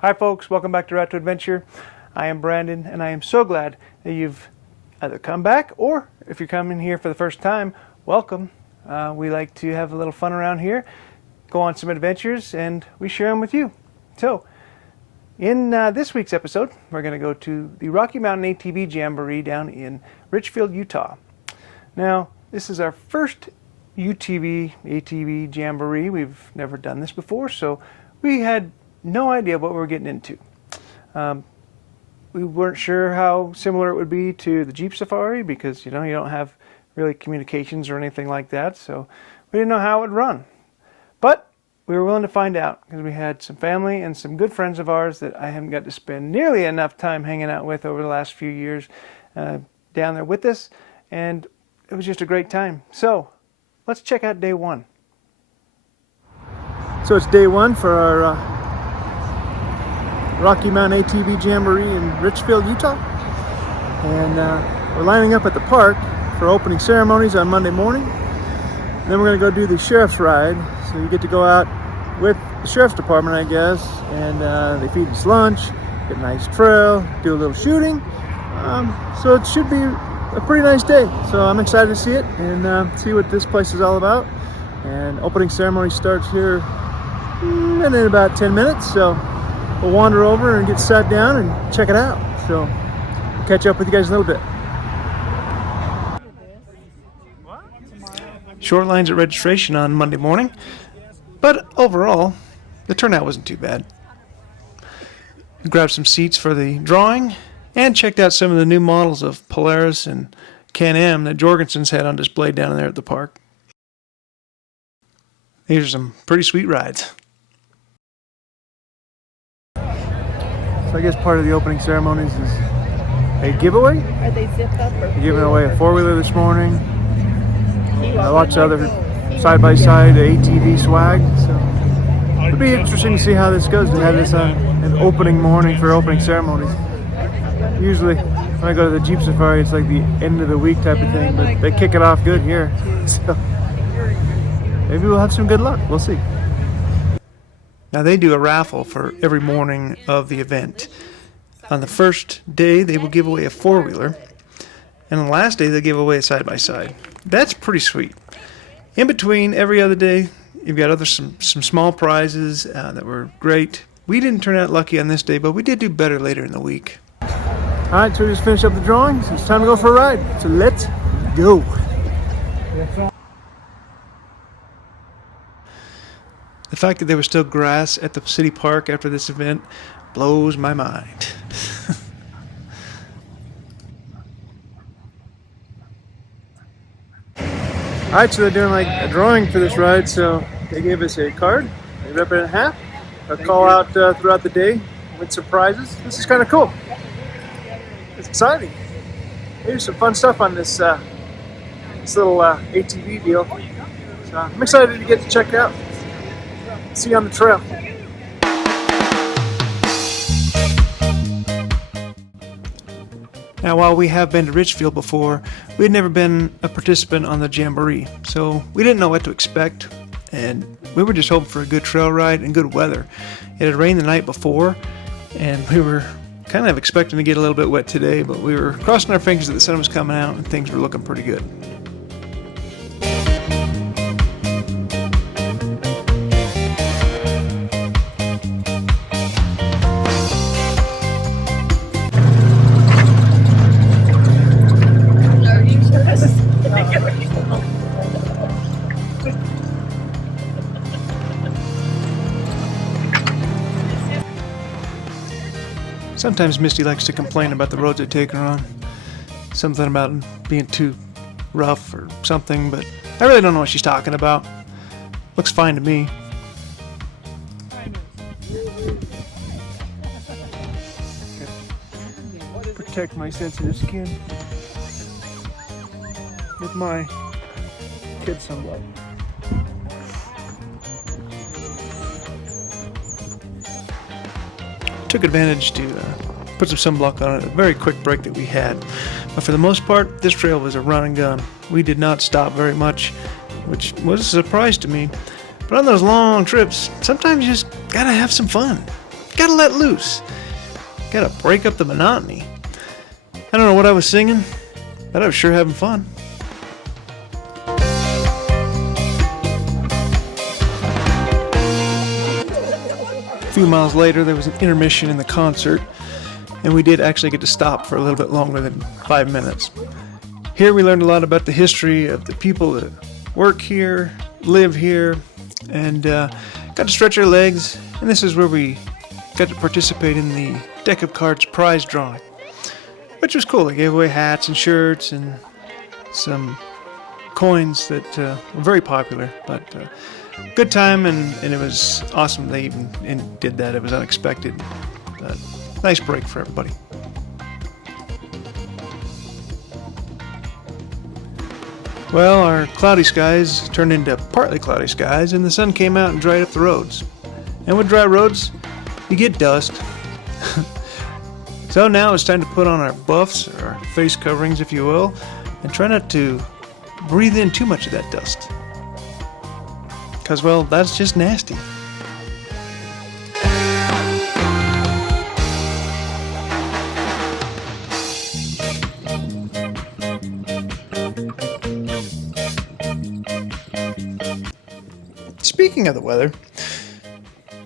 Hi folks, welcome back to Route to Adventure. I am Brandon and I am so glad that you've either come back or if you're coming here for the first time, welcome. We like to have a little fun around here, go on some adventures, and we share them with you. So, in this week's episode, we're going to go to the Rocky Mountain ATV Jamboree down in Richfield, Utah. Now, this is our first ATV Jamboree. We've never done this before, so we had no idea what we were getting into. We weren't sure how similar it would be to the Jeep Safari because, you don't have really communications or anything like that, so we didn't know how it would run. But we were willing to find out because we had some family and some good friends of ours that I haven't got to spend nearly enough time hanging out with over the last few years down there with us, and it was just a great time. So let's check out day one. So it's day one for our Rocky Mountain ATV Jamboree in Richfield, Utah, and we're lining up at the park for opening ceremonies on Monday morning. And then we're going to go do the sheriff's ride, so you get to go out with the sheriff's department, I guess, and they feed us lunch, get a nice trail, do a little shooting, so it should be a pretty nice day. So I'm excited to see it and see what this place is all about. And opening ceremony starts here in about 10 minutes, so we'll wander over and get sat down and check it out. So I'll catch up with you guys in a little bit. Short lines at registration on Monday morning, but overall the turnout wasn't too bad. We grabbed some seats for the drawing and checked out some of the new models of Polaris and Can-Am that Jorgensen's had on display down there at the park. These are some pretty sweet rides. So I guess part of the opening ceremonies is a giveaway. Are they zipped up or They're giving away a four-wheeler this morning. Lots of other side-by-side ATV swag. So it'll be interesting to see how this goes. They have this on an opening morning for opening ceremonies. Usually when I go to the Jeep Safari, it's like the end of the week type of thing, but they kick it off good here. So maybe we'll have some good luck. We'll see. Now they do a raffle for every morning of the event. On the first day, they will give away a four-wheeler, and the last day, they'll give away a side-by-side. That's pretty sweet. In between, every other day, you've got some small prizes that were great. We didn't turn out lucky on this day, but we did do better later in the week. All right, so we just finished up the drawings. It's time to go for a ride. So let's go. The fact that there was still grass at the city park after this event blows my mind. Alright, so they're doing like a drawing for this ride, so they gave us a card, they rip it in half, a call out throughout the day with some prizes. This is kind of cool. It's exciting. There's some fun stuff on this little ATV deal. So I'm excited to get to check it out. See you on the trail. Now, while we have been to Richfield before, we had never been a participant on the Jamboree, so we didn't know what to expect, and we were just hoping for a good trail ride and good weather. It had rained the night before, and we were kind of expecting to get a little bit wet today, but we were crossing our fingers that the sun was coming out and things were looking pretty good. Sometimes Misty likes to complain about the roads I take her on. Something about being too rough or something, but I really don't know what she's talking about. Looks fine to me. Protect my sensitive skin with my kid sunblock. Took advantage to put some sunblock on it, a very quick break that we had. But for the most part, this trail was a run and gun. We did not stop very much, which was a surprise to me. But on those long trips, sometimes you just gotta have some fun. Gotta let loose. Gotta break up the monotony. I don't know what I was singing, but I was sure having fun. A few miles later, there was an intermission in the concert, and we did actually get to stop for a little bit longer than 5 minutes. Here we learned a lot about the history of the people that work here, live here, and got to stretch our legs, and this is where we got to participate in the deck of cards prize drawing, which was cool. They gave away hats and shirts and some coins that were very popular, but good time, and it was awesome they even did that. It was unexpected. Nice break for everybody. Well, our cloudy skies turned into partly cloudy skies, and the sun came out and dried up the roads. And with dry roads, you get dust. So now it's time to put on our buffs, or our face coverings if you will, and try not to breathe in too much of that dust. Because, well, that's just nasty. Speaking of the weather,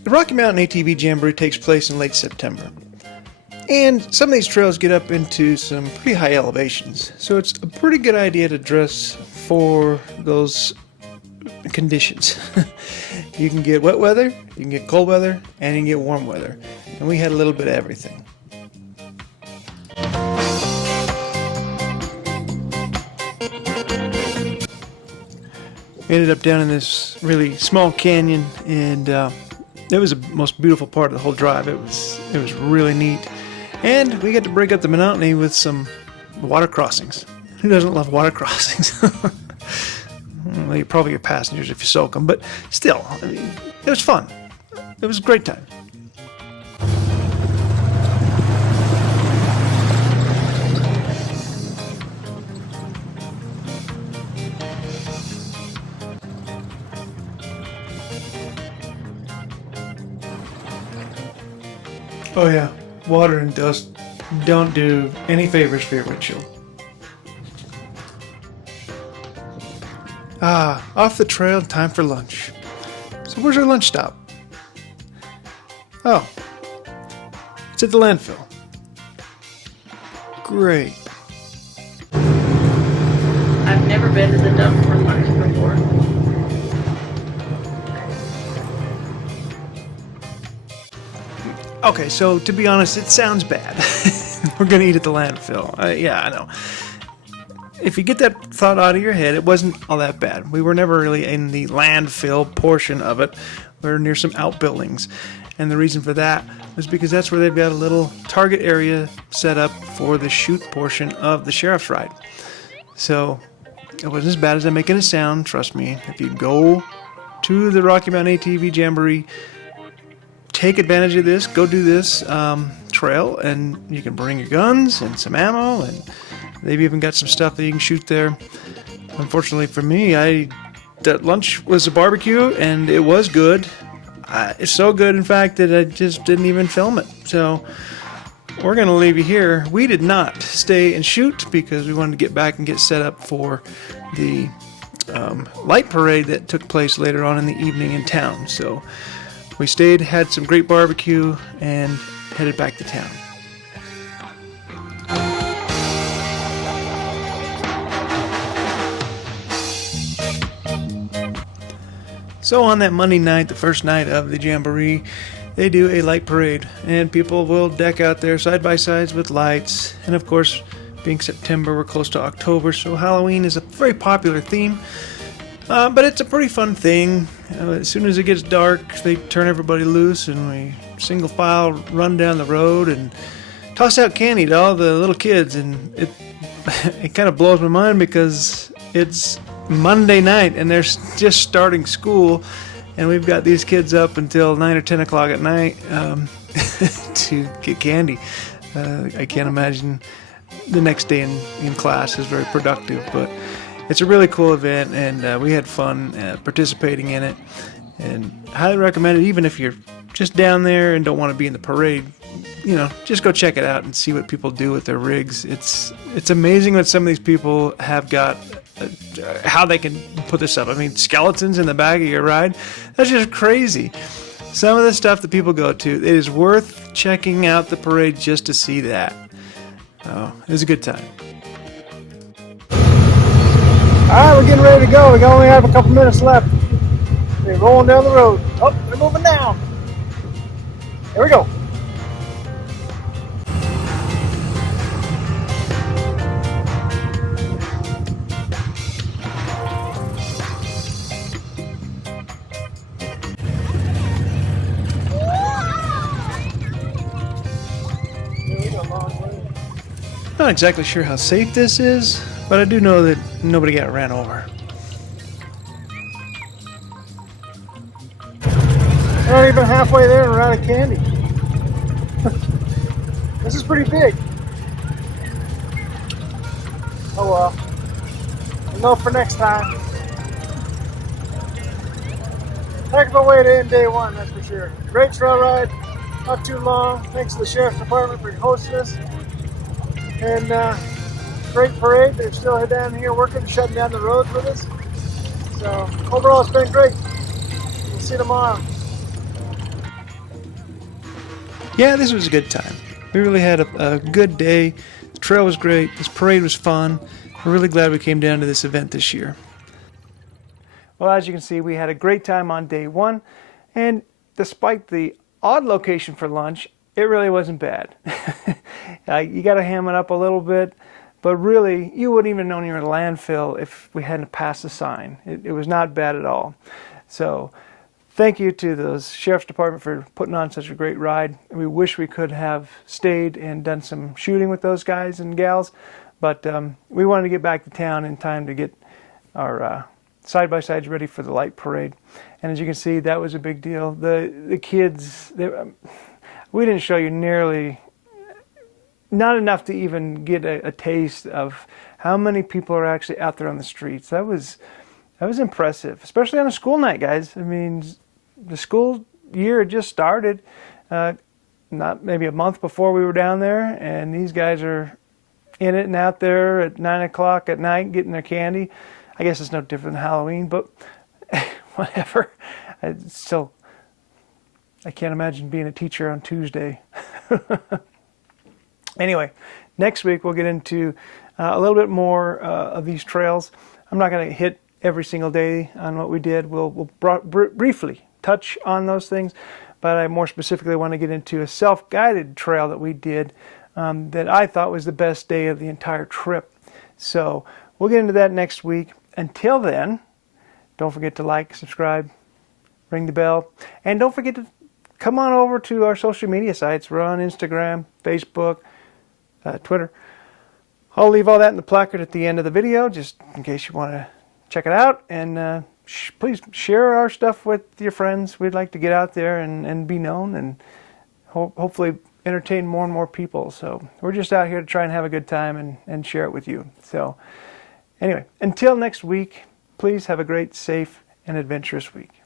the Rocky Mountain ATV Jamboree takes place in late September. And some of these trails get up into some pretty high elevations, so it's a pretty good idea to dress for those conditions. You can get wet weather, you can get cold weather, and you can get warm weather. And we had a little bit of everything. We ended up down in this really small canyon, and it was the most beautiful part of the whole drive. It was really neat. And we got to break up the monotony with some water crossings. Who doesn't love water crossings? Well, you're probably your passengers if you soak them, but still, I mean, it was fun. It was a great time. Oh yeah, water and dust don't do any favors for your windshield. Ah, off the trail, time for lunch. So where's our lunch stop? Oh, it's at the landfill. Great. I've never been to the dump for lunch before. Okay, so to be honest, it sounds bad. We're gonna eat at the landfill. Yeah, I know. If you get that thought out of your head, it wasn't all that bad. We were never really in the landfill portion of it. We were near some outbuildings. And the reason for that was because that's where they've got a little target area set up for the shoot portion of the sheriff's ride. So it wasn't as bad as I'm making it sound, trust me. If you go to the Rocky Mountain ATV Jamboree, take advantage of this, go do this trail, and you can bring your guns and some ammo, and they've even got some stuff that you can shoot there. Unfortunately for me, that lunch was a barbecue, and it was good. It's so good, in fact, that I just didn't even film it. So we're going to leave you here. We did not stay and shoot because we wanted to get back and get set up for the light parade that took place later on in the evening in town. So we stayed, had some great barbecue, and headed back to town. So on that Monday night, the first night of the Jamboree, they do a light parade, and people will deck out there side by sides with lights. And of course, being September, we're close to October, so Halloween is a very popular theme. But it's a pretty fun thing. As soon as it gets dark, they turn everybody loose, and we single file run down the road and toss out candy to all the little kids. And it kind of blows my mind because it's Monday night and they're just starting school, and we've got these kids up until 9 or 10 o'clock at night to get candy. I can't imagine the next day in class is very productive, but it's a really cool event, and we had fun participating in it, and highly recommend it even if you're just down there and don't want to be in the parade, you know, just go check it out and see what people do with their rigs. It's amazing what some of these people have got, how they can put this up. I mean, skeletons in the back of your ride, that's just crazy. Some of the stuff that people go to, it is worth checking out the parade just to see that. So, it was a good time. Alright, we're getting ready to go. We only have a couple minutes left. We're rolling down the road. Oh, they're moving down. Here we go. Not exactly sure how safe this is, but I do know that nobody got ran over. We're not even halfway there and we're out of candy. This is pretty big. Oh well. We'll know for next time. Heck of a way to end day one, that's for sure. Great trail ride, not too long. Thanks to the Sheriff's Department for hosting us. And great parade. They're still down here working, shutting down the roads with us. So overall, it's been great. We'll see you tomorrow. Yeah, this was a good time. We really had a good day. The trail was great. This parade was fun. We're really glad we came down to this event this year. Well, as you can see, we had a great time on day one. And despite the odd location for lunch, it really wasn't bad. You got to ham it up a little bit, but really, you wouldn't even know you're in a landfill if we hadn't passed the sign. It was not bad at all. So, thank you to the Sheriff's Department for putting on such a great ride. We wish we could have stayed and done some shooting with those guys and gals, but we wanted to get back to town in time to get our side-by-sides ready for the light parade. And as you can see, that was a big deal. The kids, we didn't show you nearly, not enough to even get a taste of how many people are actually out there on the streets. That was impressive, especially on a school night, guys. I mean, the school year had just started, not maybe a month before we were down there, and these guys are in it and out there at 9 o'clock at night getting their candy. I guess it's no different than Halloween, but whatever. I can't imagine being a teacher on Tuesday. Anyway, next week we'll get into a little bit more of these trails. I'm not going to hit every single day on what we did. We'll briefly touch on those things, but I more specifically want to get into a self-guided trail that we did that I thought was the best day of the entire trip. So we'll get into that next week. Until then, don't forget to like, subscribe, ring the bell, and don't forget to come on over to our social media sites. We're on Instagram, Facebook, Twitter. I'll leave all that in the placard at the end of the video, just in case you want to check it out. And please share our stuff with your friends. We'd like to get out there and be known and hopefully entertain more and more people. So we're just out here to try and have a good time and share it with you. So anyway, until next week, please have a great, safe, and adventurous week.